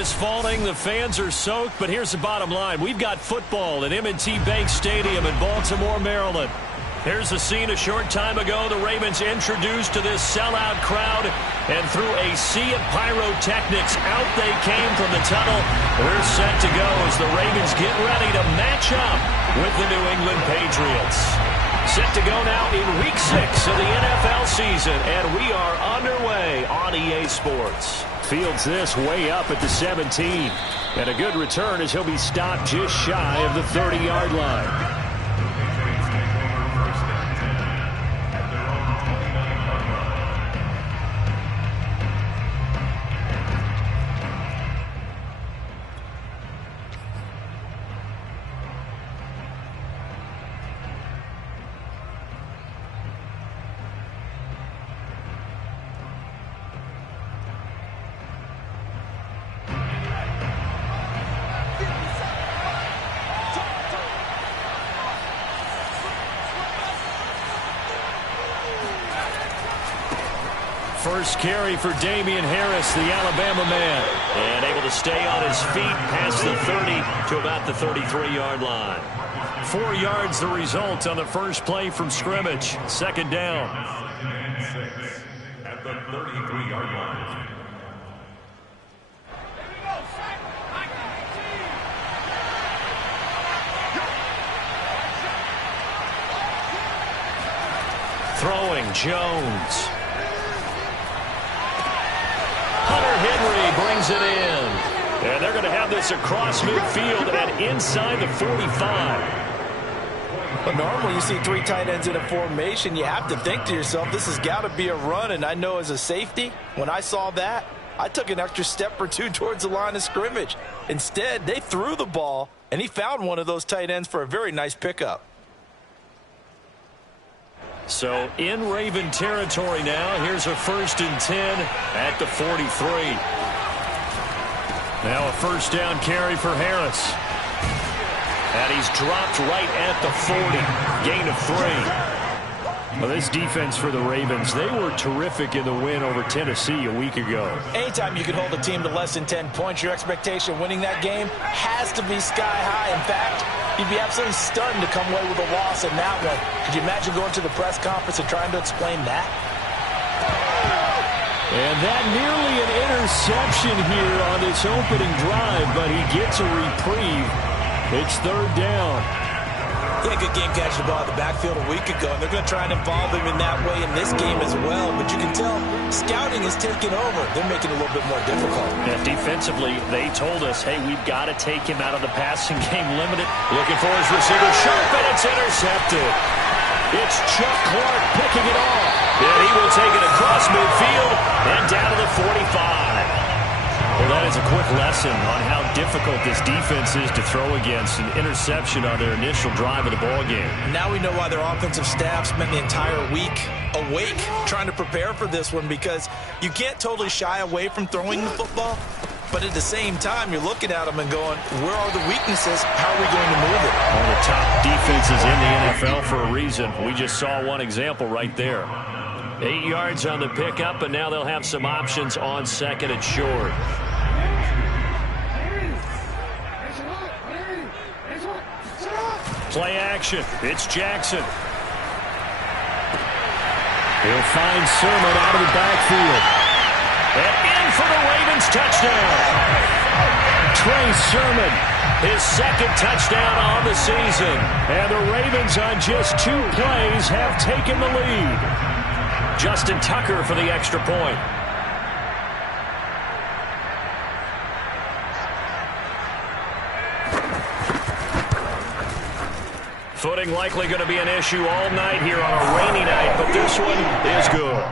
is falling. The fans are soaked, but here's the bottom line. We've got football at M&T Bank Stadium in Baltimore, Maryland. Here's the scene a short time ago. The Ravens introduced to this sellout crowd, and through a sea of pyrotechnics, out they came from the tunnel. We're set to go as the Ravens get ready to match up with the New England Patriots. Set to go now in Week 6 of the NFL season, and we are underway on EA Sports. Fields this way up at the 17, and a good return as he'll be stopped just shy of the 30-yard line. First carry for Damian Harris, the Alabama man. And able to stay on his feet past the 30 to about the 33-yard line. 4 yards the result on the first play from scrimmage. Second down. At the 33-yard line. Throwing Jones. Henry brings it in. And they're going to have this across midfield and inside the 45. But normally you see 3 tight ends in a formation. You have to think to yourself, this has got to be a run. And I know as a safety, when I saw that, I took an extra step or 2 towards the line of scrimmage. Instead, they threw the ball, and he found one of those tight ends for a very nice pickup. So in Raven territory now. Here's a 1st and 10 at the 43. Now a first down carry for Harris. And he's dropped right at the 40. Gain of 3. Well, this defense for the Ravens, they were terrific in the win over Tennessee a week ago. Anytime you can hold a team to less than 10 points, your expectation winning that game has to be sky high. In fact, you'd be absolutely stunned to come away with a loss in that one. Could you imagine going to the press conference and trying to explain that? And that nearly an interception here on this opening drive, but he gets a reprieve. It's 3rd down. Yeah, good game catching the ball at the backfield a week ago, and they're going to try and involve him in that way in this game as well. But you can tell scouting is taking over. They're making it a little bit more difficult. Yeah, defensively, they told us, hey, we've got to take him out of the passing game limited. Looking for his receiver, sharp, and it's intercepted. It's Chuck Clark picking it off. And he will take it across midfield and down to the 45. Well, that is a quick lesson on how difficult this defense is to throw against. An interception on their initial drive of the ball game. Now we know why their offensive staff spent the entire week awake trying to prepare for this one, because you can't totally shy away from throwing the football, but at the same time you're looking at them and going, where are the weaknesses? How are we going to move it? One of the top defenses in the NFL for a reason. We just saw one example right there. 8 yards on the pickup, and now they'll have some options on 2nd and short. Play action. It's Jackson. He'll find Sermon out of the backfield. And in for the Ravens touchdown. Trey Sermon, his 2nd touchdown on the season. And the Ravens on just 2 plays have taken the lead. Justin Tucker for the extra point. Footing likely going to be an issue all night here on a rainy night, but this one is good.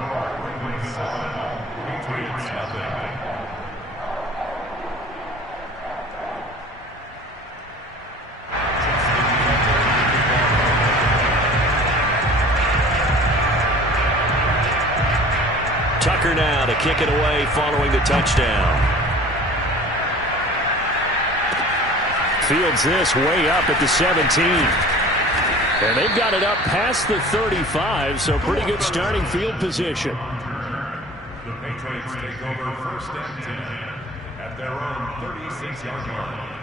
Tucker now to kick it away following the touchdown. Fields this way up at the 17. And they've got it up past the 35, so pretty good starting field position. The Patriots take over 1st and 10 at their own 36-yard line.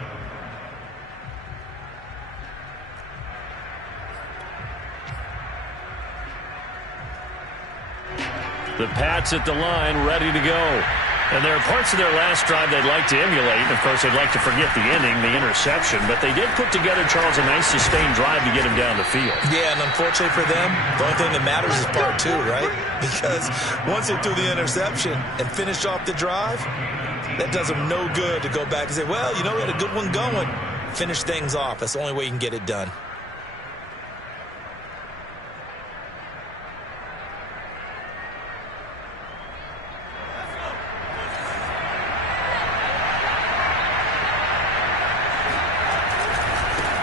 The Pats at the line, ready to go. And there are parts of their last drive they'd like to emulate. Of course, they'd like to forget the ending, the interception. But they did put together, Charles, a nice sustained drive to get him down the field. Yeah, and unfortunately for them, the only thing that matters is part two, right? Because once they threw the interception and finished off the drive, that does them no good to go back and say, well, you know, we had a good one going. Finish things off. That's the only way you can get it done.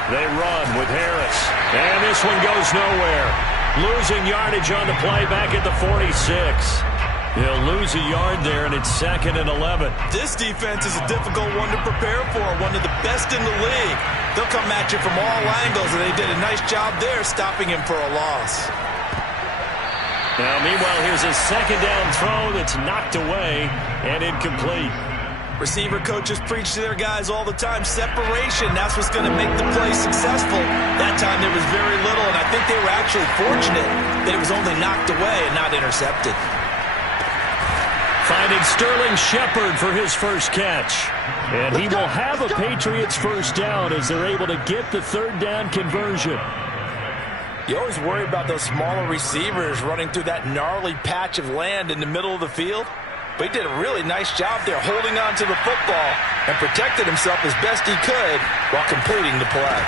They run with Harris. And this one goes nowhere. Losing yardage on the play back at the 46. He'll lose a yard there, and it's 2nd and 11. This defense is a difficult one to prepare for, one of the best in the league. They'll come at you from all angles, and they did a nice job there stopping him for a loss. Now, meanwhile, here's a second down throw that's knocked away and incomplete. Receiver coaches preach to their guys all the time. Separation, that's what's going to make the play successful. That time there was very little, and I think they were actually fortunate that it was only knocked away and not intercepted. Finding Sterling Shepard for his first catch. And he will have a Patriots first down as they're able to get the third down conversion. You always worry about those smaller receivers running through that gnarly patch of land in the middle of the field. But he did a really nice job there holding on to the football and protected himself as best he could while completing the play.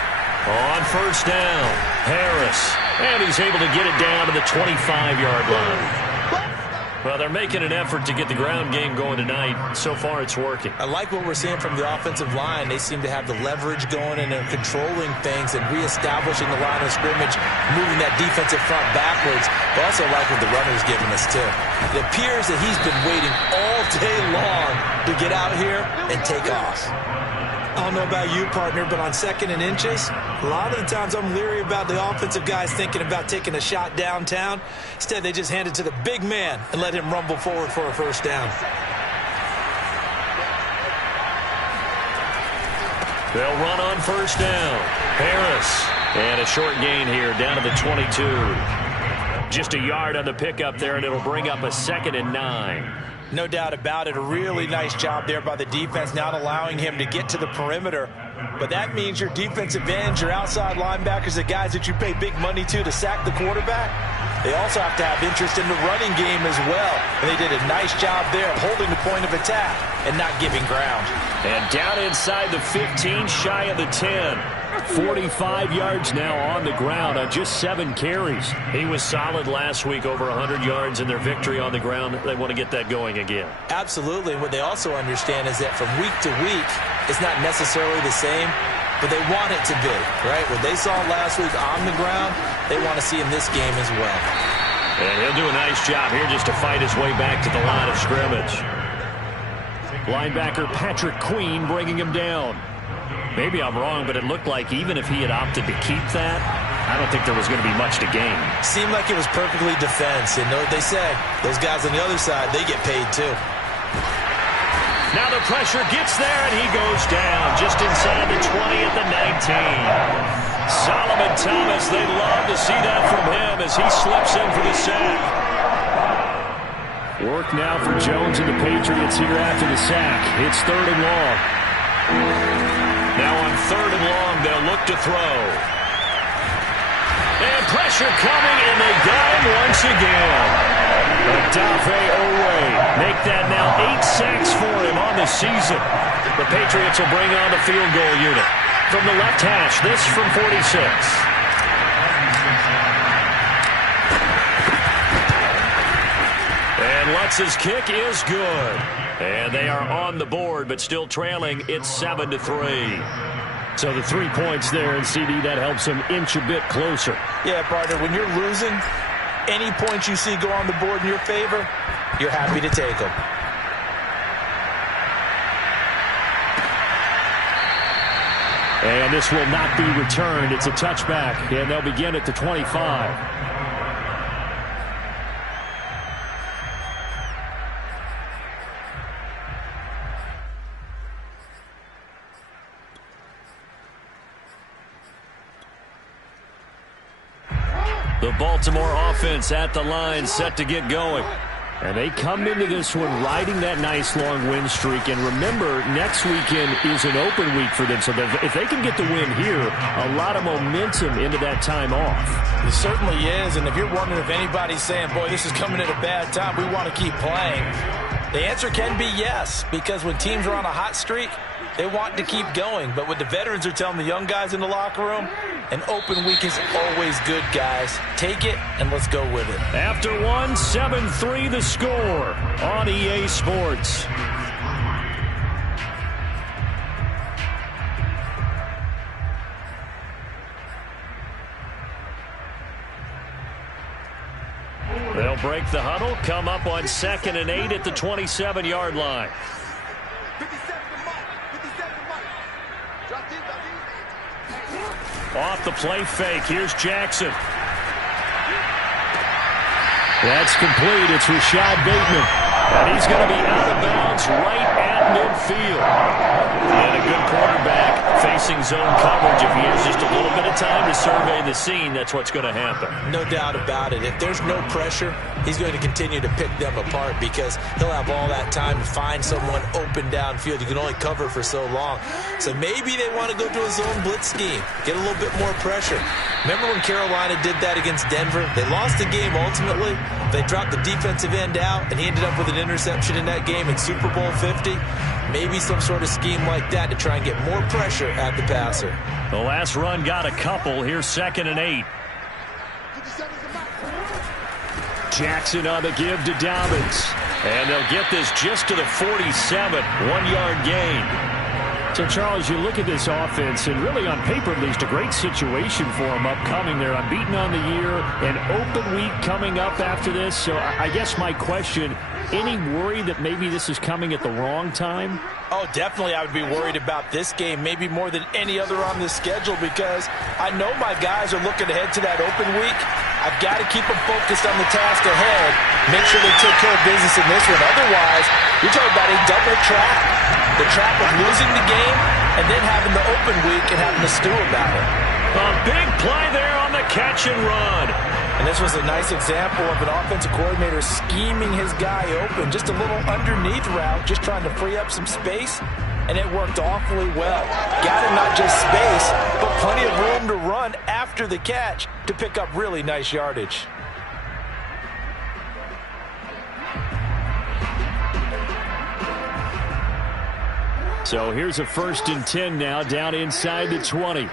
On first down, Harris. And he's able to get it down to the 25-yard line. Well, they're making an effort to get the ground game going tonight. So far, it's working. I like what we're seeing from the offensive line. They seem to have the leverage going and they're controlling things and reestablishing the line of scrimmage, moving that defensive front backwards. But also like what the runner's giving us, too. It appears that he's been waiting all day long to get out here and take off. I don't know about you, partner, but on 2nd and inches, a lot of the times I'm leery about the offensive guys thinking about taking a shot downtown. Instead, they just hand it to the big man and let him rumble forward for a first down. They'll run on first down. Harris. And a short gain here down to the 22. Just a yard on the pickup there, and it'll bring up a 2nd and 9. No doubt about it. A really nice job there by the defense, not allowing him to get to the perimeter. But that means your defensive ends, your outside linebackers, the guys that you pay big money to sack the quarterback, they also have to have interest in the running game as well. And they did a nice job there of holding the point of attack and not giving ground. And down inside the 15, shy of the 10. 45 yards now on the ground on just 7 carries. He was solid last week, over 100 yards in their victory on the ground. They want to get that going again. Absolutely. And what they also understand is that from week to week, it's not necessarily the same, but they want it to be, right? What they saw last week on the ground, they want to see in this game as well. And he'll do a nice job here just to fight his way back to the line of scrimmage. Linebacker Patrick Queen bringing him down. Maybe I'm wrong, but it looked like even if he had opted to keep that, I don't think there was going to be much to gain. Seemed like it was perfectly defense. And know what they say, those guys on the other side, they get paid too. Now the pressure gets there, and he goes down just inside the 20 at the 19. Solomon Thomas, they love to see that from him as he slips in for the sack. Work now for Jones and the Patriots here after the sack. It's 3rd and long. Now on 3rd and long, they'll look to throw. And pressure coming, and they got him once again. Odafe Owe make that now 8 sacks for him on the season. The Patriots will bring on the field goal unit. From the left hash, this from 46. And Lutz's kick is good. And they are on the board, but still trailing. It's 7-3. So the 3 points there, and CD, that helps them inch a bit closer. Yeah, partner, when you're losing, any points you see go on the board in your favor, you're happy to take them. And this will not be returned. It's a touchback, and they'll begin at the 25. The Baltimore offense at the line, set to get going. And they come into this one riding that nice long win streak. And remember, next weekend is an open week for them. So if they can get the win here, a lot of momentum into that time off. It certainly is. And if you're wondering if anybody's saying, boy, this is coming at a bad time, we want to keep playing, the answer can be yes. Because when teams are on a hot streak, they want to keep going. But what the veterans are telling the young guys in the locker room, an open week is always good, guys. Take it, and let's go with it. After one, 7-3 the score on EA Sports. They'll break the huddle, come up on 2nd and 8 at the 27-yard line. Off the play fake. Here's Jackson. That's complete. It's Rashad Bateman. And he's going to be out of bounds right at midfield. And a good quarterback facing zone coverage. If he has just a little bit of time to survey the scene, that's what's going to happen. No doubt about it. If there's no pressure, he's going to continue to pick them apart because he'll have all that time to find someone open downfield. You can only cover for so long. So maybe they want to go to a zone blitz scheme, get a little bit more pressure. Remember when Carolina did that against Denver? They lost the game ultimately. They dropped the defensive end out, and he ended up with an interception in that game in Super Bowl 50. Maybe some sort of scheme like that to try and get more pressure at the passer. The last run got a couple. Here's 2nd and 8. Jackson on the give to Dobbins. And they'll get this just to the 47. 1-yard gain. So, Charles, you look at this offense, and really on paper, at least, a great situation for them upcoming. They're unbeaten on the year, an open week coming up after this. So I guess my question, any worry that maybe this is coming at the wrong time? Oh, definitely I would be worried about this game, maybe more than any other on this schedule, because I know my guys are looking ahead to that open week. I've got to keep them focused on the task ahead, make sure they take care of business in this one. Otherwise, you're talking about a double trap, the trap of losing the game and then having the open week and having to stew about it. A big play there on the catch and run. And this was a nice example of an offensive coordinator scheming his guy open. Just a little underneath route, just trying to free up some space, and it worked awfully well. Got him not just space, but plenty of room to run after the catch to pick up really nice yardage. So here's a 1st and 10 now, down inside the 20.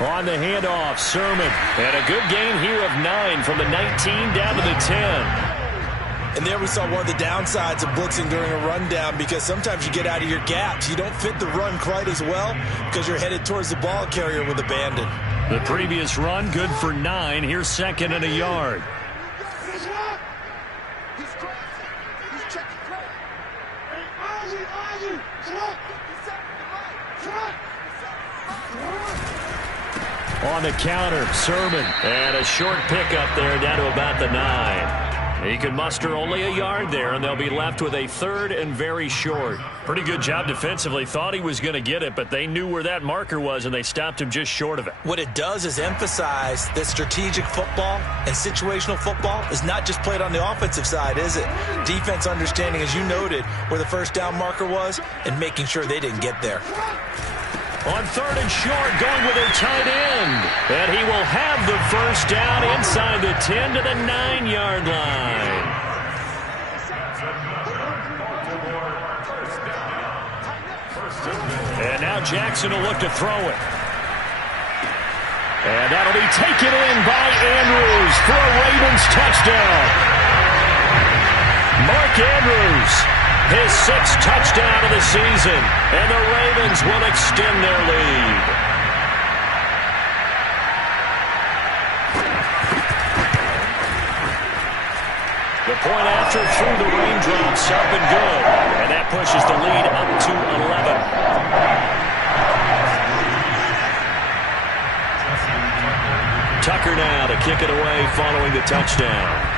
On the handoff, Sermon. And a good gain here of 9 from the 19 down to the 10. And there we saw one of the downsides of blitzing during a rundown, because sometimes you get out of your gaps. You don't fit the run quite as well because you're headed towards the ball carrier with abandon. The previous run, good for 9. Here's 2nd and a yard. On the counter, Sermon. And a short pickup there down to about the 9. He could muster only a yard there, and they'll be left with a 3rd and very short. Pretty good job defensively. Thought he was going to get it, but they knew where that marker was, and they stopped him just short of it. What it does is emphasize that strategic football and situational football is not just played on the offensive side, is it? Defense understanding, as you noted, where the first down marker was and making sure they didn't get there. On 3rd and short, going with their tight end. And he will have the first down inside the 10 to the 9-yard line. And now Jackson will look to throw it. And that'll be taken in by Andrews for a Ravens touchdown. Mark Andrews, his 6th touchdown of the season, and the Ravens will extend their lead. The point after through the raindrops, up and good, and that pushes the lead up to 11. Tucker now to kick it away following the touchdown.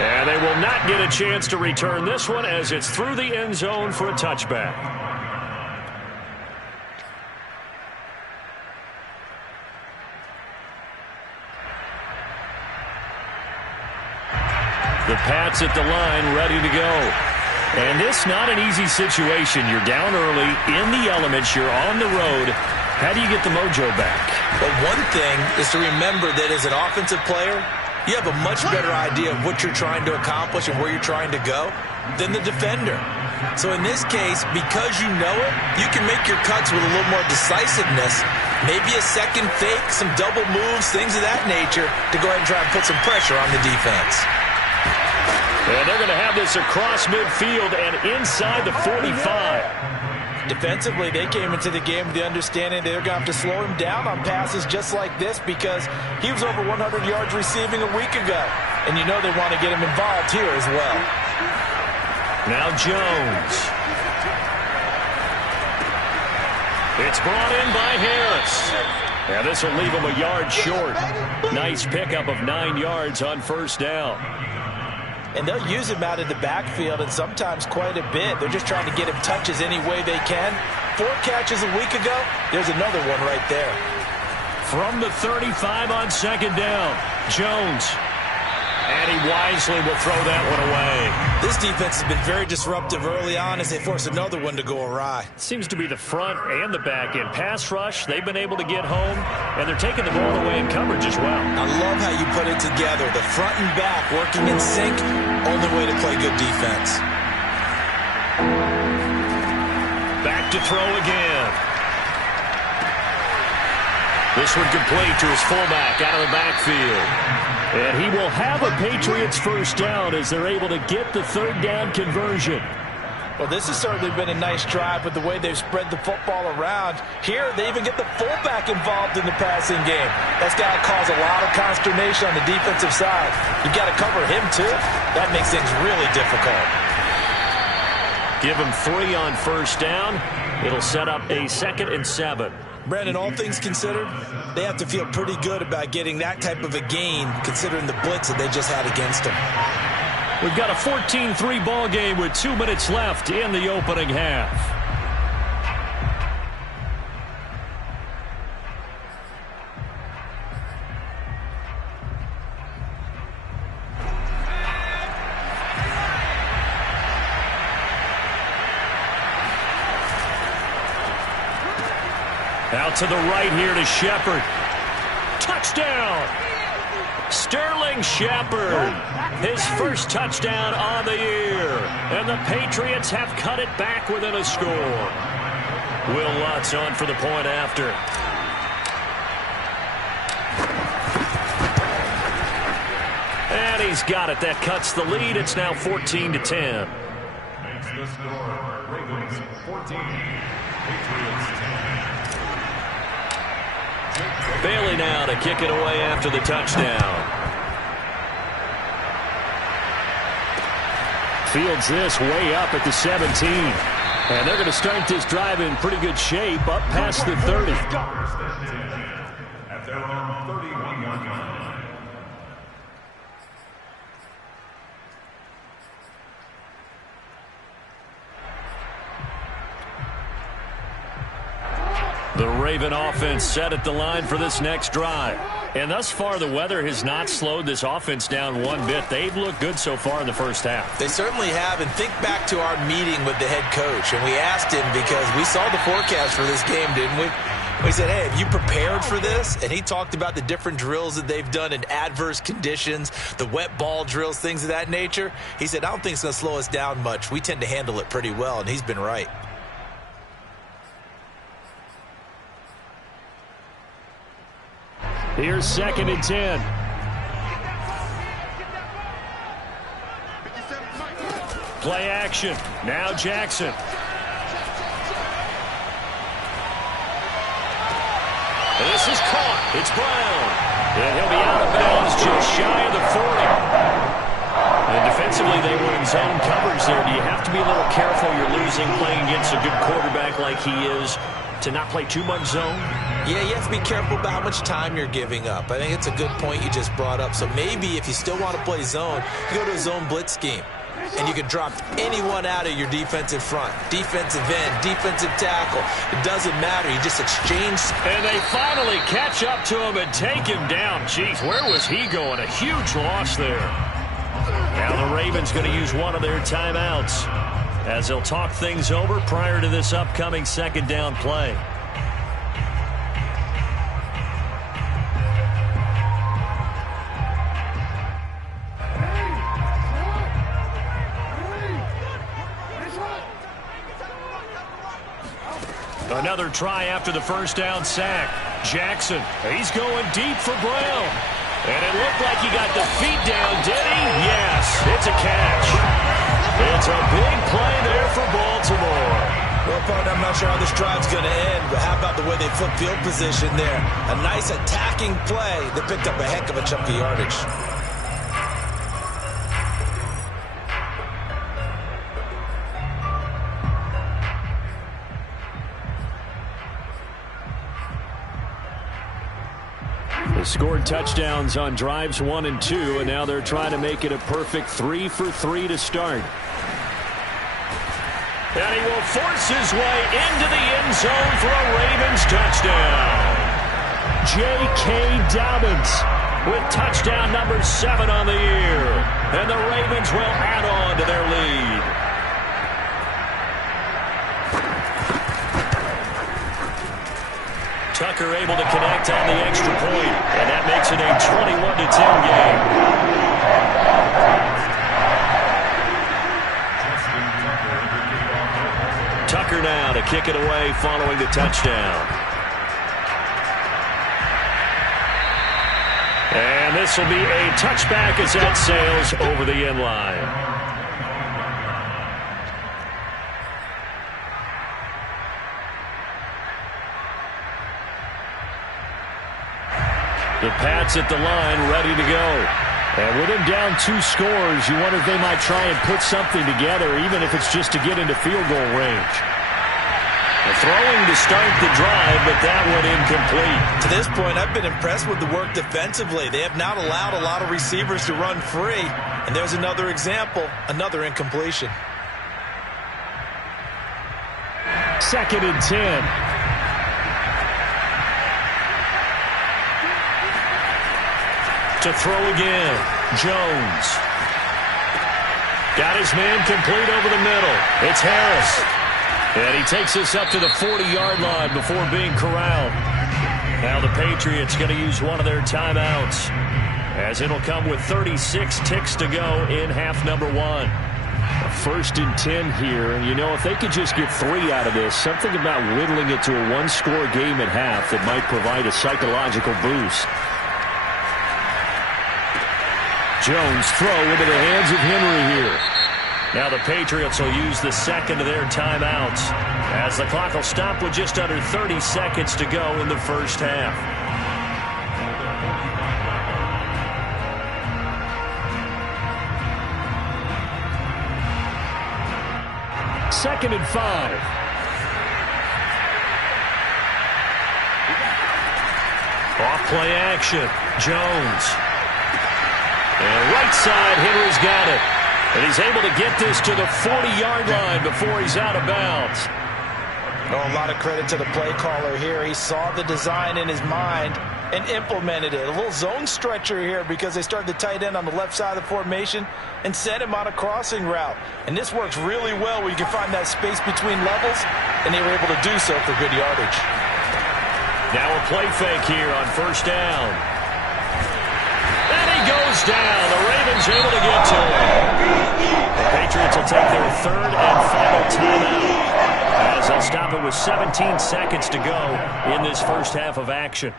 And they will not get a chance to return this one as it's through the end zone for a touchback. The Pats at the line, ready to go. And this not an easy situation. You're down early, in the elements, you're on the road. How do you get the mojo back? Well, one thing is to remember that as an offensive player, you have a much better idea of what you're trying to accomplish and where you're trying to go than the defender. So in this case, because you know it, you can make your cuts with a little more decisiveness, maybe a second fake, some double moves, things of that nature, to go ahead and try and put some pressure on the defense. And they're going to have this across midfield and inside the 45. Defensively, they came into the game with the understanding they're going to have to slow him down on passes just like this because he was over 100 yards receiving a week ago. And you know they want to get him involved here as well. Now Jones. It's brought in by Harris. And this will leave him a yard short. Nice pickup of 9 yards on first down. And they'll use him out of the backfield and sometimes quite a bit. They're just trying to get him touches any way they can. 4 catches a week ago. There's another one right there. From the 35 on second down, Jones. And he wisely will throw that one away. This defense has been very disruptive early on as they force another one to go awry. Seems to be the front and the back end. Pass rush, they've been able to get home, and they're taking the ball away in coverage as well. I love how you put it together. The front and back working in sync, only way to play good defense. Back to throw again. This one complete to his fullback out of the backfield. And he will have a Patriots first down as they're able to get the third down conversion. Well, this has certainly been a nice drive with the way they've spread the football around. Here, they even get the fullback involved in the passing game. That's got to cause a lot of consternation on the defensive side. You've got to cover him, too. That makes things really difficult. Give him 3 on first down. It'll set up a 2nd and 7. Brandon, all things considered, they have to feel pretty good about getting that type of a gain considering the blitz that they just had against them. We've got a 14-3 ball game with 2 minutes left in the opening half. Out to the right here to Shepard. Touchdown! Sterling Shepard, his first touchdown on the year. And the Patriots have cut it back within a score. Will Lutz on for the point after. And he's got it. That cuts the lead. It's now 14-10. Makes the score Ravens 14, Patriots 10. Bailey now to kick it away after the touchdown. Fields this way up at the 17. And they're going to start this drive in pretty good shape up past the 30. At their own 31-yard line. The Raven offense set at the line for this next drive. And thus far, the weather has not slowed this offense down one bit. They've looked good so far in the first half. They certainly have. And think back to our meeting with the head coach. And we asked him because we saw the forecast for this game, didn't we? We said, hey, have you prepared for this? And he talked about the different drills that they've done in adverse conditions, the wet ball drills, things of that nature. He said, I don't think it's going to slow us down much. We tend to handle it pretty well, and he's been right. Here's 2nd and 10. Play action. Now Jackson. This is caught. It's Brown. And he'll be out of bounds just shy of the 40. And defensively, they were in zone coverage there. Do you have to be a little careful? You're losing playing against a good quarterback like he is to not play too much zone? Yeah, you have to be careful about how much time you're giving up. I think it's a good point you just brought up. So maybe if you still want to play zone, you go to a zone blitz scheme. And you can drop anyone out of your defensive front. Defensive end, defensive tackle. It doesn't matter. You just exchange. And they finally catch up to him and take him down. Jeez, where was he going? A huge loss there. Now the Ravens going to use one of their timeouts as they'll talk things over prior to this upcoming second down play. Another try after the first down sack. Jackson, he's going deep for Brown. And it looked like he got the feet down, did he? Yes, it's a catch. It's a big play there for Baltimore. Well, partner, I'm not sure how this drive's going to end, but how about the way they flip field position there? A nice attacking play that picked up a heck of a chunk of yardage. They scored touchdowns on drives 1 and 2, and now they're trying to make it a perfect 3 for 3 to start. And he will force his way into the end zone for a Ravens touchdown. J.K. Dobbins with touchdown number 7 on the year. And the Ravens will add on to their lead. Tucker able to connect on the extra point, and that makes it a 21-10 game. Tucker now to kick it away following the touchdown. And this will be a touchback as that sails over the end line. The Pats at the line, ready to go. And with him down 2 scores, you wonder if they might try and put something together, even if it's just to get into field goal range. Throwing to start the drive, but that one incomplete. To this point, I've been impressed with the work defensively. They have not allowed a lot of receivers to run free. And there's another example, another incompletion. 2nd and 10. To throw again, Jones. Got his man complete over the middle. It's Harris. And he takes us up to the 40-yard line before being corralled. Now the Patriots going to use one of their timeouts, as it'll come with 36 ticks to go in half number 1. A 1st and 10 here, and you know, if they could just get 3 out of this, something about whittling it to a 1-score game at half that might provide a psychological boost. Jones throw into the hands of Henry here. Now the Patriots will use the second of their timeouts, as the clock will stop with just under 30 seconds to go in the first half. Second and 5. Off play action. Jones. And right side, Henry's got it. And he's able to get this to the 40-yard line before he's out of bounds. Oh, a lot of credit to the play caller here. He saw the design in his mind and implemented it. A little zone stretcher here because they started the tight end on the left side of the formation and sent him on a crossing route. And this works really well where you can find that space between levels, and they were able to do so for good yardage. Now a play fake here on first down. And he goes down. The Ravens able to get to him. The Patriots will take their 3rd and final timeout, as they'll stop it with 17 seconds to go in this first half of action.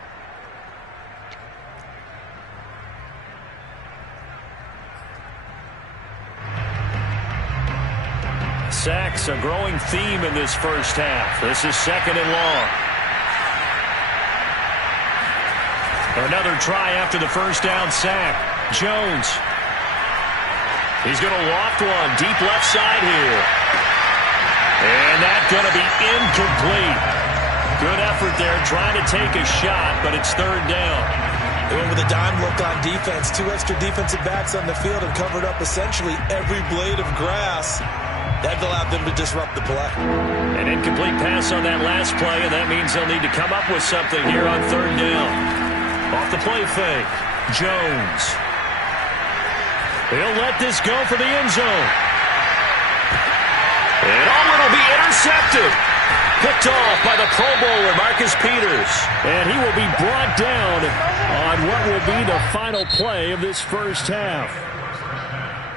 Sacks, a growing theme in this first half. This is 2nd and long. Another try after the first down sack. Jones. He's going to loft one deep left side here. And that's going to be incomplete. Good effort there trying to take a shot, but it's 3rd down. They went with a dime look on defense. 2 extra defensive backs on the field and covered up essentially every blade of grass. That allowed them to disrupt the play. An incomplete pass on that last play, and that means they'll need to come up with something here on 3rd down. Off the play fake, Jones. He'll let this go for the end zone. And it'll be intercepted. Picked off by the Pro Bowler, Marcus Peters. And he will be brought down on what will be the final play of this first half.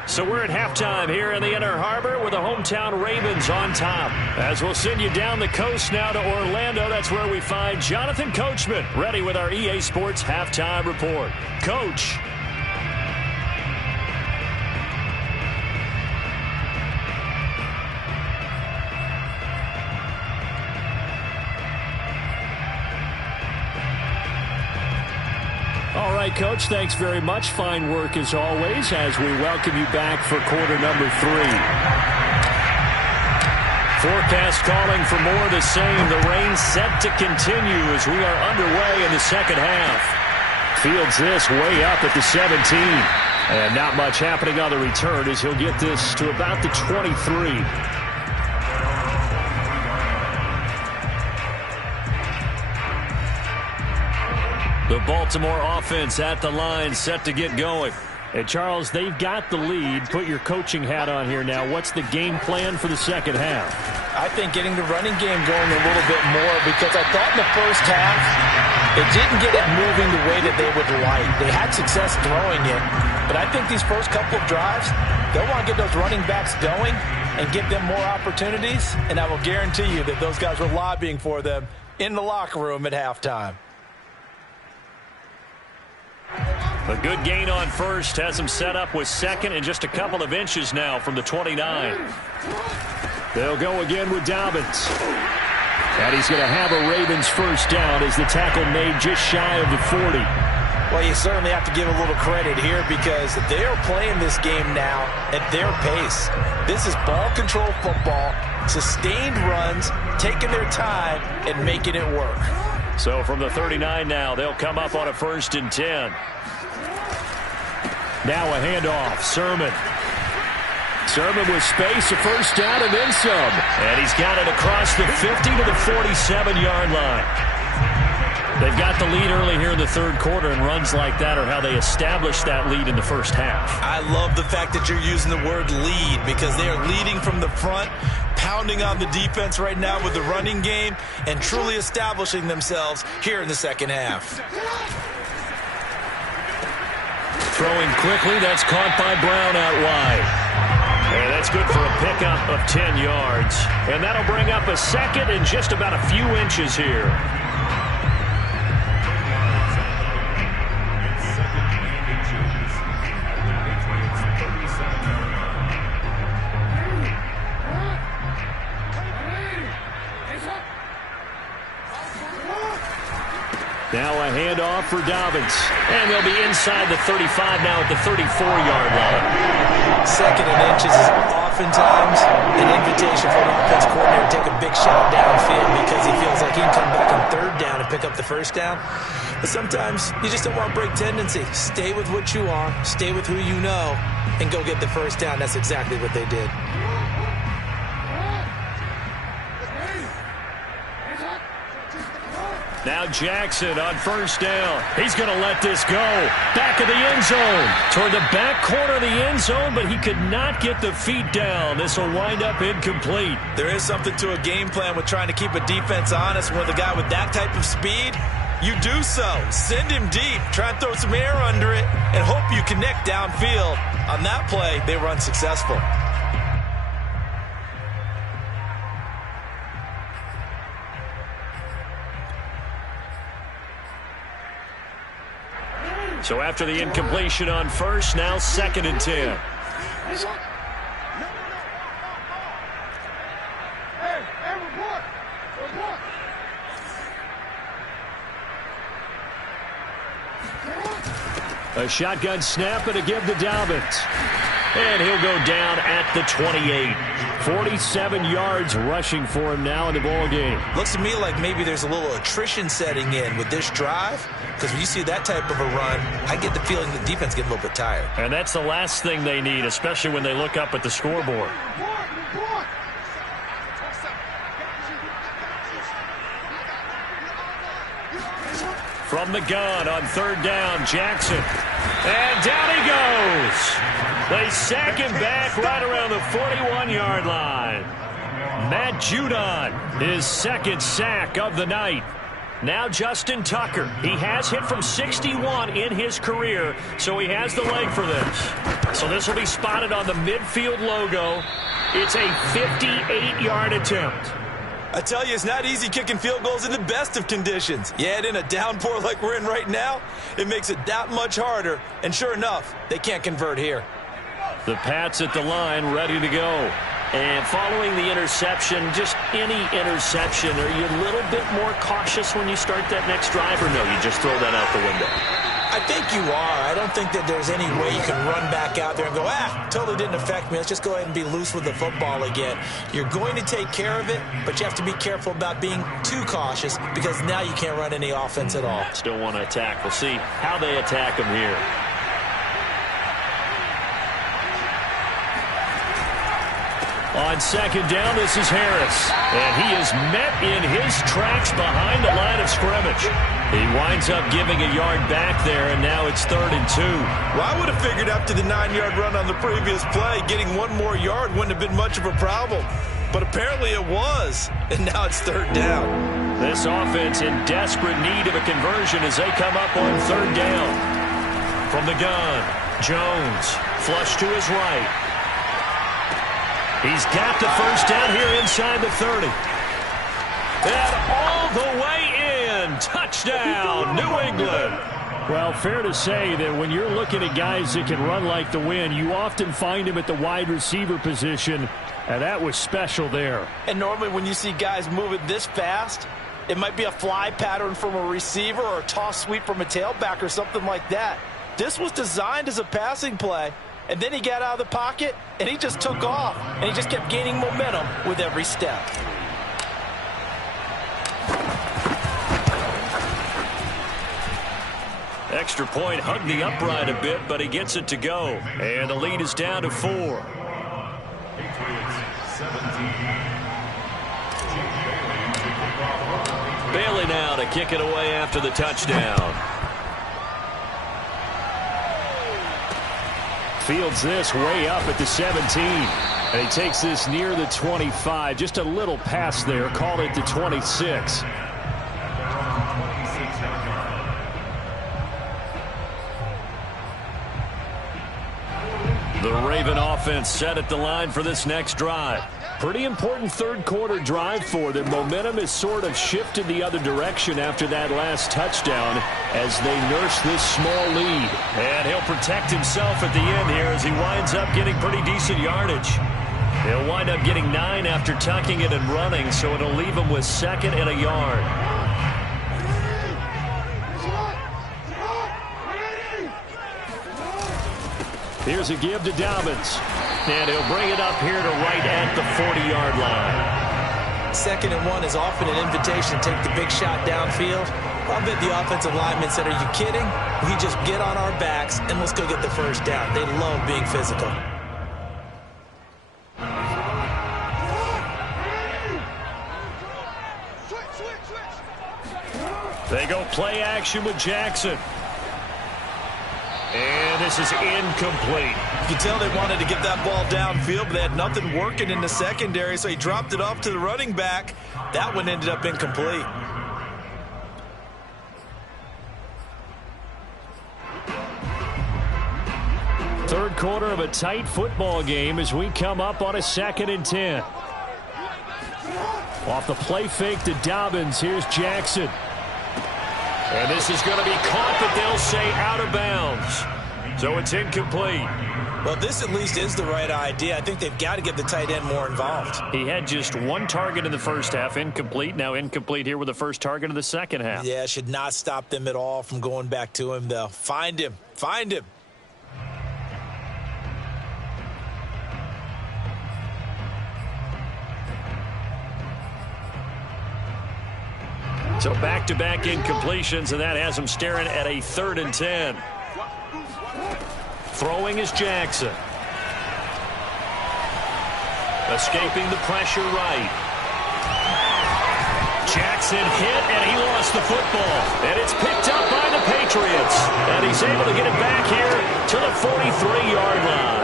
So we're at halftime here in the Inner Harbor with the hometown Ravens on top. As we'll send you down the coast now to Orlando, that's where we find Jonathan Coachman, ready with our EA Sports Halftime Report. Coach. All right, Coach, thanks very much. Fine work as always as we welcome you back for quarter number 3. Forecast calling for more of the same. The rain set to continue as we are underway in the second half. Fields this way up at the 17. And not much happening on the return as he'll get this to about the 23. The Baltimore offense at the line, set to get going. And, Charles, they've got the lead. Put your coaching hat on here now. What's the game plan for the second half? I think getting the running game going a little bit more, because I thought in the first half it didn't get it moving the way that they would like. They had success throwing it, but I think these first couple of drives, they'll want to get those running backs going and give them more opportunities, and I will guarantee you that those guys were lobbying for them in the locker room at halftime. A good gain on first has him set up with second and just a couple of inches now from the 29. They'll go again with Dobbins. And he's going to have a Ravens first down as the tackle made just shy of the 40. Well, you certainly have to give a little credit here because they're playing this game now at their pace. This is ball control football, sustained runs, taking their time and making it work. So from the 39 now, they'll come up on a 1st and 10. Now a handoff. Sermon with space, a first down and then some. And he's got it across the 50 to the 47-yard line. They've got the lead early here in the third quarter, and runs like that are how they established that lead in the first half. I love the fact that you're using the word lead because they are leading from the front, pounding on the defense right now with the running game, and truly establishing themselves here in the second half. Throwing quickly, that's caught by Brown out wide. And that's good for a pickup of 10 yards. And that'll bring up a second and just about a few inches here. Now a handoff for Dobbins. And they'll be inside the 35 now at the 34-yard line. Second and inches is oftentimes an invitation for an offense coordinator to take a big shot downfield because he feels like he can come back on third down and pick up the first down. But sometimes you just don't want break tendency. Stay with what you are, stay with who you know, and go get the first down. That's exactly what they did. Now Jackson on first down. He's going to let this go. Back of the end zone. Toward the back corner of the end zone, but he could not get the feet down. This will wind up incomplete. There is something to a game plan with trying to keep a defense honest. With a guy with that type of speed, you do so. Send him deep. Try and throw some air under it and hope you connect downfield. On that play, they were unsuccessful. So after the incompletion on first, now 2nd and 10. A shotgun snap and a give to Dobbins. And he'll go down at the 28. 47 yards rushing for him now in the ball game. Looks to me like maybe there's a little attrition setting in with this drive, because when you see that type of a run, I get the feeling the defense gets a little bit tired. And that's the last thing they need, especially when they look up at the scoreboard. From the gun on third down, Jackson. And down he goes. They sack him back right around the 41-yard line. Matt Judon, his second sack of the night. Now Justin Tucker. He has hit from 61 in his career, so he has the leg for this. So this will be spotted on the midfield logo. It's a 58-yard attempt. I tell you, it's not easy kicking field goals in the best of conditions. You add in a downpour like we're in right now, it makes it that much harder. And sure enough, they can't convert here. The Pats at the line, ready to go. And following the interception, just any interception, are you a little bit more cautious when you start that next drive, or no, you just throw that out the window? I think you are. I don't think that there's any way you can run back out there and go, totally didn't affect me. Let's just go ahead and be loose with the football again. You're going to take care of it, but you have to be careful about being too cautious because now you can't run any offense at all. Still want to attack. We'll see how they attack them here. On second down, this is Harris. And he is met in his tracks behind the line of scrimmage. He winds up giving a yard back there, and now it's 3rd and 2. Well, I would have figured after the 9-yard run on the previous play, getting one more yard wouldn't have been much of a problem. But apparently it was, and now it's 3rd down. This offense in desperate need of a conversion as they come up on 3rd down. From the gun, Jones, flush to his right. He's got the first down here inside the 30. And all the way in. Touchdown, New England. Well, fair to say that when you're looking at guys that can run like the wind, you often find them at the wide receiver position, and that was special there. And normally when you see guys move it this fast, it might be a fly pattern from a receiver or a toss sweep from a tailback or something like that. This was designed as a passing play. And then he got out of the pocket, and he just took off. And he just kept gaining momentum with every step. Extra point, hugged the upright a bit, but he gets it to go. And the lead is down to 4. Bailey now to kick it away after the touchdown. Fields this way up at the 17. And he takes this near the 25. Just a little pass there. Call it the 26. The Raven offense set at the line for this next drive. Pretty important third quarter drive for them. Momentum has sort of shifted the other direction after that last touchdown as they nurse this small lead. And he'll protect himself at the end here as he winds up getting pretty decent yardage. He'll wind up getting 9 after tucking it and running, so it'll leave him with 2nd and a yard. Here's a give to Dobbins. And he'll bring it up here to right at the 40-yard line. 2nd and 1 is often an invitation to take the big shot downfield. I'll bet the offensive lineman said, are you kidding? We just get on our backs and let's go get the first down. They love being physical. They go play action with Jackson. And this is incomplete. You can tell they wanted to get that ball downfield, but they had nothing working in the secondary, so he dropped it off to the running back. That one ended up incomplete. Third quarter of a tight football game as we come up on a 2nd and 10. Off the play fake to Dobbins, here's Jackson. And this is going to be caught, but they'll say out of bounds. So it's incomplete. Well, this at least is the right idea. I think they've got to get the tight end more involved. He had just 1 target in the first half, incomplete. Now incomplete here with the first target of the second half. Yeah, should not stop them at all from going back to him, though. Find him. Find him. So back-to-back incompletions, and that has him staring at a 3rd and 10. Throwing is Jackson. Escaping the pressure right. Jackson hit, and he lost the football. And it's picked up by the Patriots. And he's able to get it back here to the 43-yard line.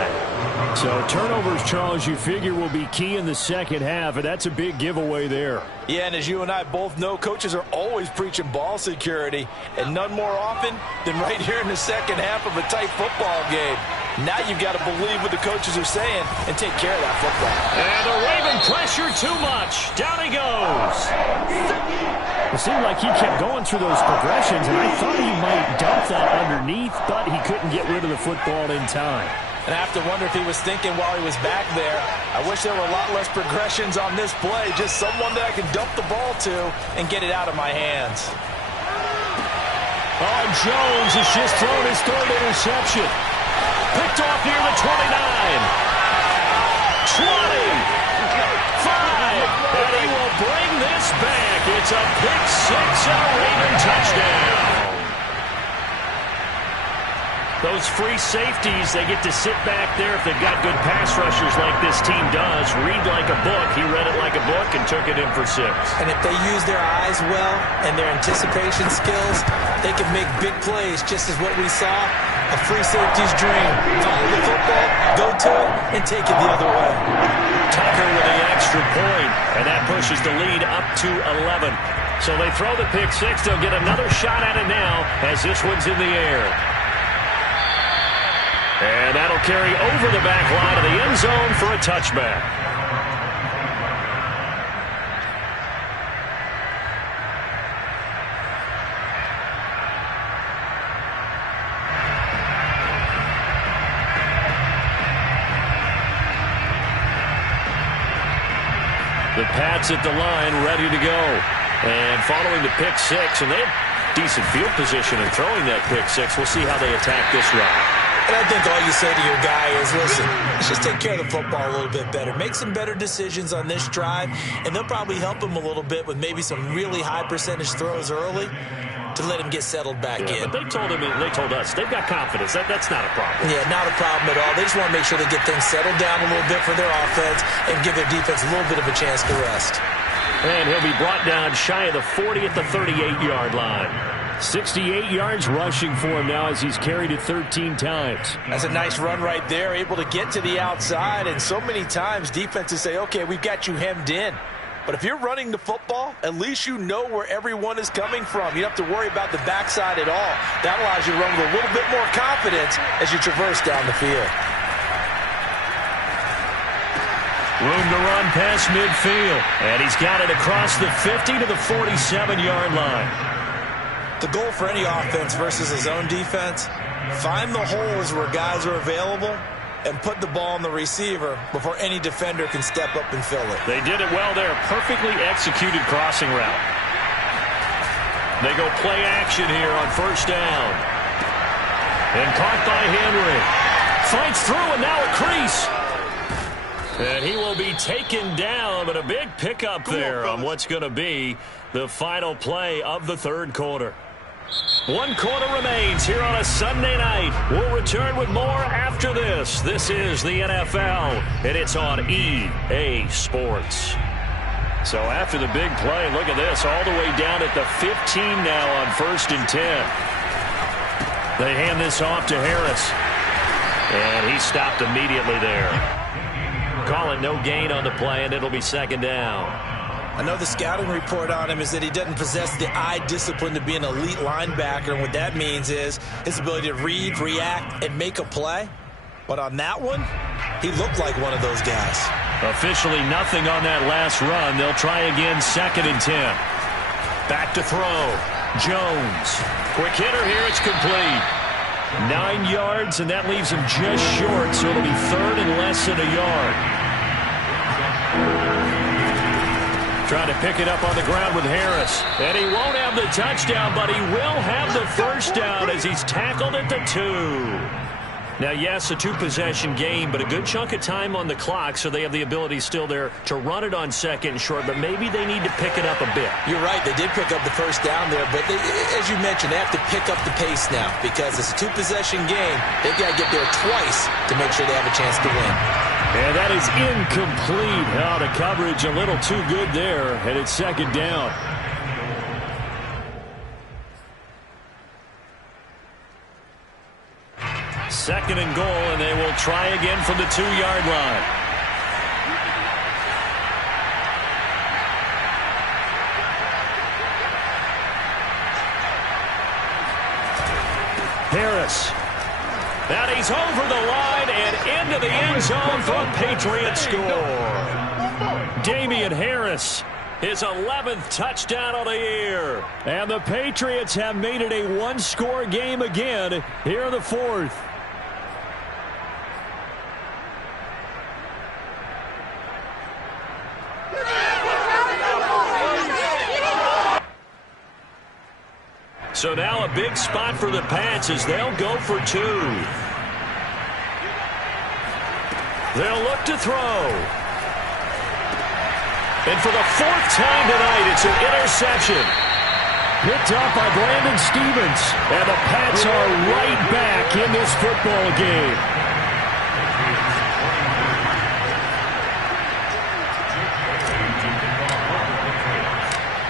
So turnovers, Charles, you figure will be key in the second half, and that's a big giveaway there. Yeah, and as you and I both know, coaches are always preaching ball security, and none more often than right here in the second half of a tight football game. Now you've got to believe what the coaches are saying and take care of that football. And the Raven pressure too much. Down he goes. It seemed like he kept going through those progressions, and I thought he might dump that underneath, but he couldn't get rid of the football in time. And I have to wonder if he was thinking while he was back there, I wish there were a lot less progressions on this play, just someone that I can dump the ball to and get it out of my hands. Oh, Jones has just thrown his third interception. Picked off near the 29. 20. 5. And he will bring this back. It's a pick six and a Raven touchdown. Those free safeties, they get to sit back there if they've got good pass rushers like this team does. Read like a book. He read it like a book and took it in for 6. And if they use their eyes well and their anticipation skills, they can make big plays, just as what we saw, a free safety's dream. Follow the football, go to it, and take it the other way. Tucker with the extra point, and that pushes the lead up to 11. So they throw the pick six. They'll get another shot at it now as this one's in the air. And that'll carry over the back line of the end zone for a touchback. The Pats at the line, ready to go. And following the pick six, and they have decent field position in throwing that pick six. We'll see how they attack this run. And I think all you say to your guy is, listen, let's just take care of the football a little bit better. Make some better decisions on this drive, and they'll probably help him a little bit with maybe some really high percentage throws early to let him get settled back in. But they told us, they've got confidence. That's not a problem. Yeah, not a problem at all. They just want to make sure they get things settled down a little bit for their offense and give their defense a little bit of a chance to rest. And he'll be brought down shy of the 40 at the 38-yard line. 68 yards rushing for him now as he's carried it 13 times. That's a nice run right there, able to get to the outside. And so many times defenses say, okay, we've got you hemmed in. But if you're running the football, at least you know where everyone is coming from. You don't have to worry about the backside at all. That allows you to run with a little bit more confidence as you traverse down the field. Room to run past midfield. And he's got it across the 50 to the 47-yard line. The goal for any offense versus a zone defense, find the holes where guys are available and put the ball on the receiver before any defender can step up and fill it. They did it well there. Perfectly executed crossing route. They go play action here on first down. And caught by Henry. Fights through and now a crease. And he will be taken down, but a big pickup there on what's going to be the final play of the third quarter. 1 quarter remains here on a Sunday night. We'll return with more after this. This is the NFL, and it's on EA Sports. So after the big play, look at this, all the way down at the 15 now on 1st and 10. They hand this off to Harris, and he stopped immediately there. Call it no gain on the play, and it'll be 2nd down. I know the scouting report on him is that he doesn't possess the eye discipline to be an elite linebacker, and what that means is his ability to read, react, and make a play. But on that one, he looked like one of those guys. Officially nothing on that last run. They'll try again, 2nd and 10. Back to throw. Jones. Quick hitter here, it's complete. 9 yards, and that leaves him just short, so it'll be 3rd and less than a yard. Trying to pick it up on the ground with Harris. And he won't have the touchdown, but he will have the first down as he's tackled at the 2. Now, yes, a 2-possession game, but a good chunk of time on the clock, so they have the ability still there to run it on 2nd and short, but maybe they need to pick it up a bit. You're right. They did pick up the first down there, but as you mentioned, they have to pick up the pace now because it's a 2-possession game. They've got to get there twice to make sure they have a chance to win. And that is incomplete. Oh, the coverage a little too good there, and it's second down. Second and goal, and they will try again from the 2-yard line. Harris. And he's over the line and into the end zone for a Patriots score. Damian Harris, his 11th touchdown of the year. And the Patriots have made it a one-score game again here in the fourth. So now a big spot for the Pats as they'll go for 2. They'll look to throw. And for the 4th time tonight, it's an interception. Picked up by Brandon Stevens. And the Pats are right back in this football game.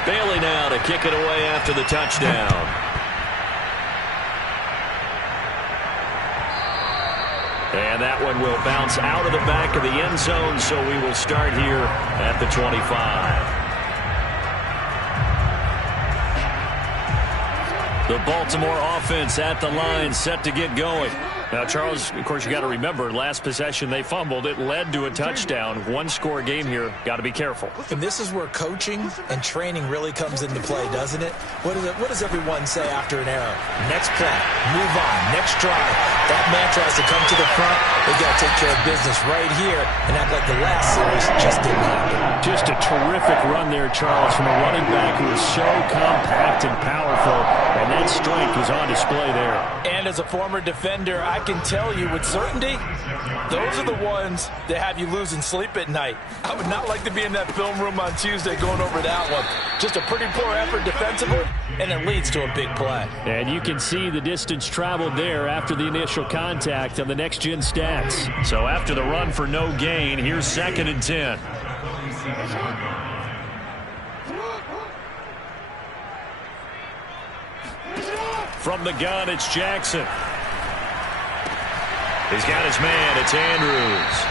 Bailey now to kick it away after the touchdown. And that one will bounce out of the back of the end zone, so we will start here at the 25. The Baltimore offense at the line, set to get going. Now, Charles, of course, you got to remember, last possession they fumbled. It led to a touchdown. One-score game here. Got to be careful. And this is where coaching and training really comes into play, doesn't it? What does everyone say after an error? Next play, move on, next drive. That mantra has to come to the front. They got to take care of business right here and act like the last series just didn't happen. Just a terrific run there, Charles, from a running back who is so compact and powerful, and that strength was on display there. And as a former defender, I can tell you with certainty, those are the ones that have you losing sleep at night. I would not like to be in that film room on Tuesday going over that one. Just a pretty poor effort defensively, and it leads to a big play. And you can see the distance traveled there after the initial contact on the next-gen stats. So after the run for no gain, here's 2nd and 10. From the gun, it's Jackson. He's got his man. It's Andrews.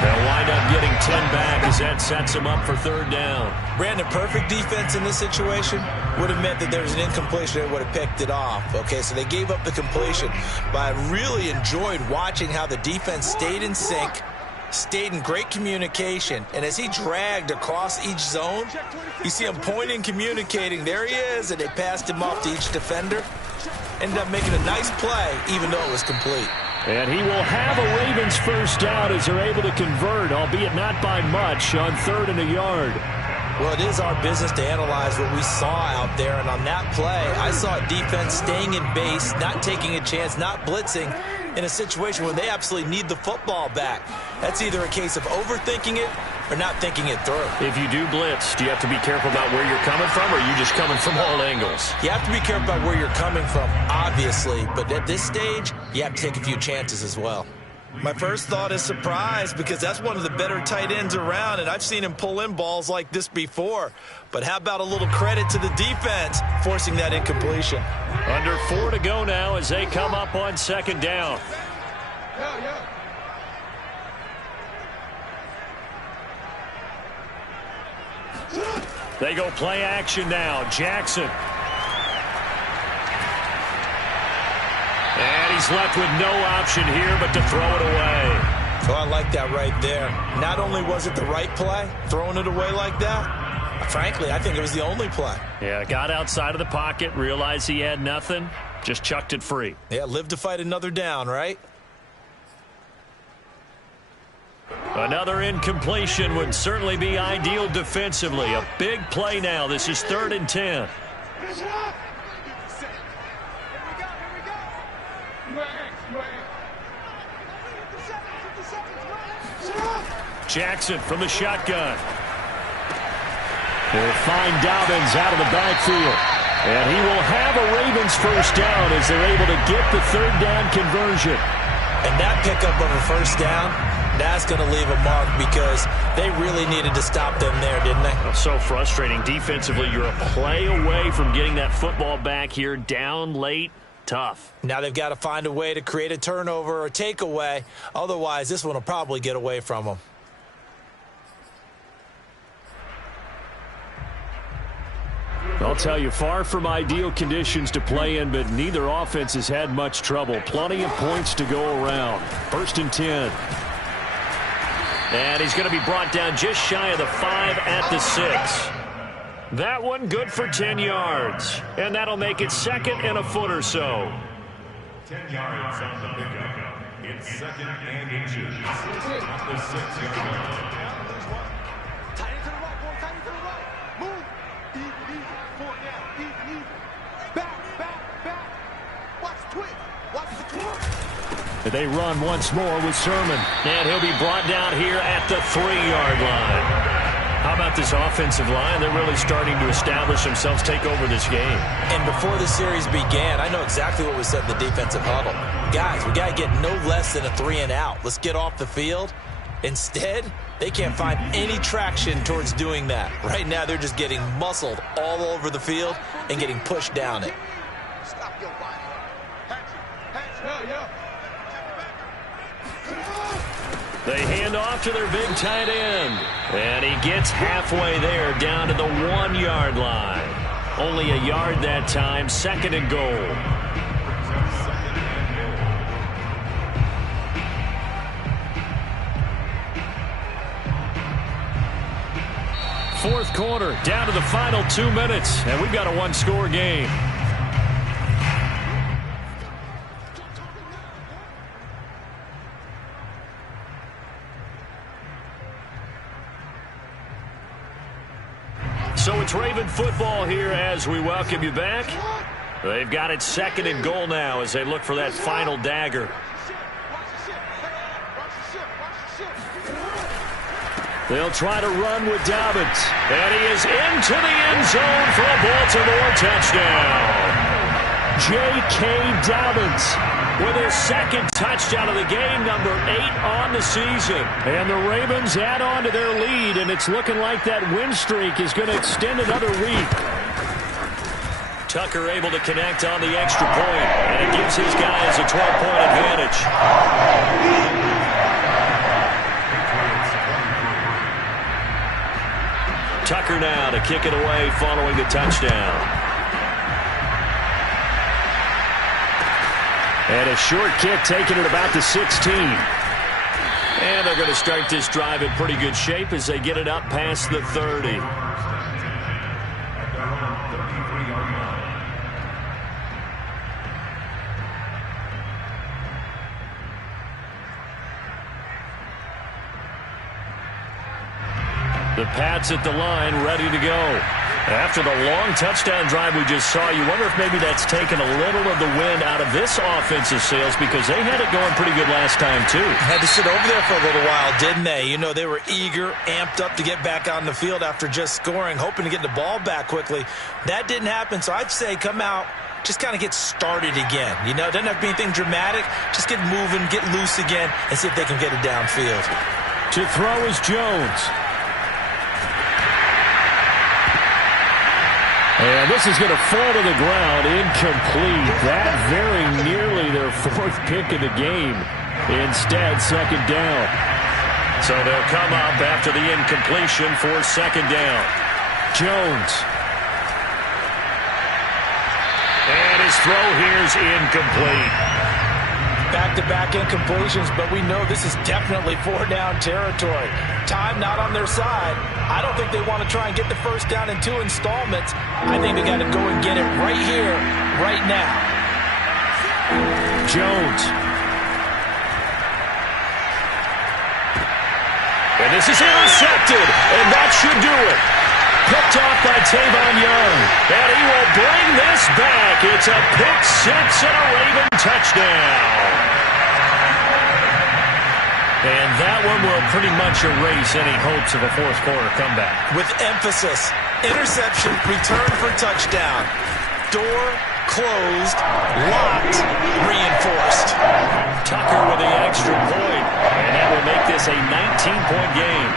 They'll wind up getting 10 back as that sets him up for 3rd down. Brandon, perfect defense in this situation would have meant that there was an incompletion. They would have picked it off. Okay, so they gave up the completion. But I really enjoyed watching how the defense stayed in sync, stayed in great communication, and as he dragged across each zone, you see him pointing, communicating. There he is, and they passed him off to each defender. Ended up making a nice play, even though it was complete. And he will have a Ravens first down as they're able to convert, albeit not by much, on 3rd and a yard. Well, it is our business to analyze what we saw out there, and on that play, I saw a defense staying in base, not taking a chance, not blitzing, in a situation where they absolutely need the football back. That's either a case of overthinking it or not thinking it through. If you do blitz, do you have to be careful about where you're coming from, or are you just coming from all angles? You have to be careful about where you're coming from, obviously, but at this stage, you have to take a few chances as well. My first thought is surprise, because that's one of the better tight ends around, and I've seen him pull in balls like this before. But how about a little credit to the defense forcing that incompletion? Under 4 to go now as they come up on 2nd down. They go play action now. Jackson. And he's left with no option here but to throw it away. Oh, I like that right there. Not only was it the right play, throwing it away like that, frankly, I think it was the only play. Yeah, got outside of the pocket, realized he had nothing, just chucked it free. Yeah, live to fight another down, right? Another incompletion would certainly be ideal defensively. A big play now. This is 3rd and 10. Jackson from the shotgun. They'll find Dobbins out of the backfield. And he will have a Ravens first down as they're able to get the 3rd down conversion. And that pickup of a first down That's going to leave a mark because they really needed to stop them there, didn't they? Oh, so frustrating. Defensively, you're a play away from getting that football back here. Down late. Tough. Now they've got to find a way to create a turnover or takeaway. Otherwise, this one will probably get away from them. I'll tell you, far from ideal conditions to play in, but neither offense has had much trouble. Plenty of points to go around. 1st and 10. And he's going to be brought down just shy of the 5 at the 6. That one good for 10 yards. And that'll make it 2nd and a foot or so. 10 yards on the pickup. It's 2nd and inches. At the 6-yard line. Tight end to the right, boy. Tight end to the right. Move. Even. 4 down. Even. Back. Watch the twitch. Watch the twitch. They run once more with Sermon. And he'll be brought down here at the 3-yard line. How about this offensive line? They're really starting to establish themselves, take over this game. And before the series began, I know exactly what we said in the defensive huddle. Guys, we got to get no less than a 3-and-out. Let's get off the field. Instead, they can't find any traction towards doing that. Right now, they're just getting muscled all over the field and getting pushed down it. Stop your body. Yeah. They hand off to their big tight end. And he gets halfway there, down to the 1-yard line. Only a yard that time, 2nd and goal. Fourth quarter, down to the final 2 minutes. And we've got a 1-score game. So it's Raven football here as we welcome you back. They've got it 2nd and goal now as they look for that final dagger. They'll try to run with Dobbins. And he is into the end zone for a Baltimore touchdown. J.K. Dobbins with his 2nd touchdown of the game, number 8 on the season. And the Ravens add on to their lead, and it's looking like that win streak is going to extend another week. Tucker able to connect on the extra point, and it gives his guys a 12-point advantage. Tucker now to kick it away following the touchdown. And a short kick taken at about the 16. And they're going to start this drive in pretty good shape as they get it up past the 30. The Pats at the line, ready to go. After the long touchdown drive we just saw, you wonder if maybe that's taken a little of the wind out of this offensive sails because they had it going pretty good last time, too. Had to sit over there for a little while, didn't they? You know, they were eager, amped up to get back on the field after just scoring, hoping to get the ball back quickly. That didn't happen, so I'd say come out, just kind of get started again. You know, it doesn't have to be anything dramatic. Just get moving, get loose again, and see if they can get it downfield. To throw is Jones. And this is going to fall to the ground, incomplete. That very nearly their 4th pick of the game. Instead, 2nd down. So they'll come up after the incompletion for 2nd down. Jones. And his throw here is incomplete. Back-to-back incompletions, but we know this is definitely 4-down territory. Time not on their side. I don't think they want to try and get the 1st down in 2 installments. I think they got to go and get it right here, right now. Jones. And this is intercepted, and that should do it. Picked off by Tavon Young, and he will bring this back. It's a pick 6 and a Raven touchdown. And that one will pretty much erase any hopes of a 4th quarter comeback. With emphasis, interception, return for touchdown. Door closed, locked, reinforced. Tucker with the extra point, and that will make this a 19-point game.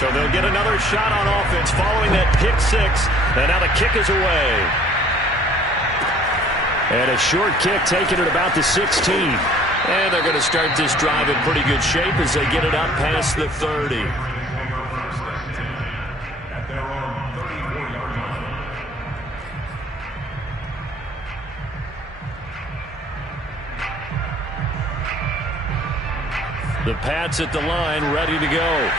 So they'll get another shot on offense following that pick six, and now the kick is away. And a short kick taken at about the 16. And they're going to start this drive in pretty good shape as they get it up past the 30. The Pats at the line, ready to go.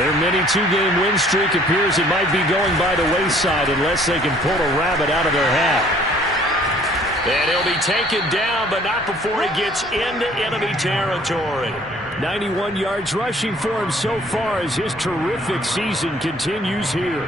Their mini two-game win streak appears it might be going by the wayside unless they can pull a rabbit out of their hat. And he'll be taken down, but not before he gets into enemy territory. 91 yards rushing for him so far as his terrific season continues here.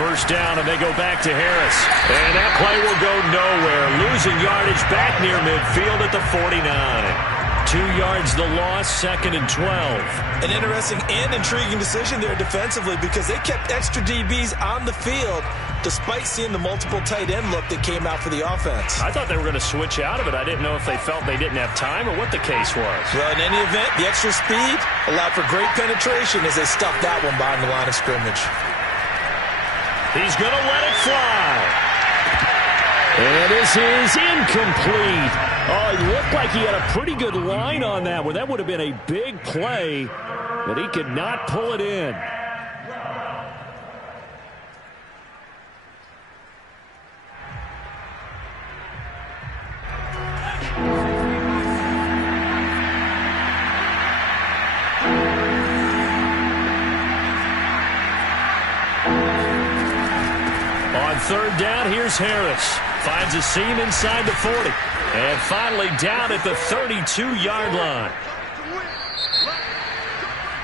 First down, and they go back to Harris. And that play will go nowhere. Losing yardage back near midfield at the 49. 2 yards the loss, 2nd and 12. An interesting and intriguing decision there defensively because they kept extra DBs on the field despite seeing the multiple tight end look that came out for the offense. I thought they were going to switch out of it. I didn't know if they felt they didn't have time or what the case was. Well, in any event, the extra speed allowed for great penetration as they stuffed that one behind the line of scrimmage. He's going to let it fly. And this is incomplete. Oh, it looked like he had a pretty good line on that one. That would have been a big play, but he could not pull it in. On third down, here's Harris. Finds a seam inside the 40. And finally down at the 32-yard line.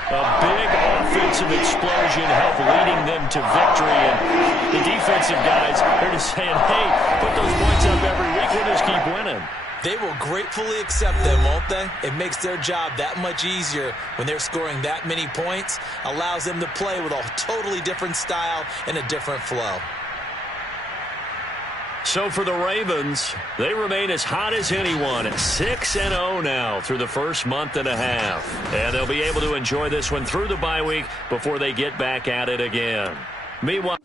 A big offensive explosion helped leading them to victory. And the defensive guys are just saying, hey, put those points up every week. We'll just keep winning. They will gratefully accept them, won't they? It makes their job that much easier when they're scoring that many points. Allows them to play with a totally different style and a different flow. So for the Ravens, they remain as hot as anyone at 6-0 now through the first month and a half. And they'll be able to enjoy this one through the bye week before they get back at it again. Meanwhile,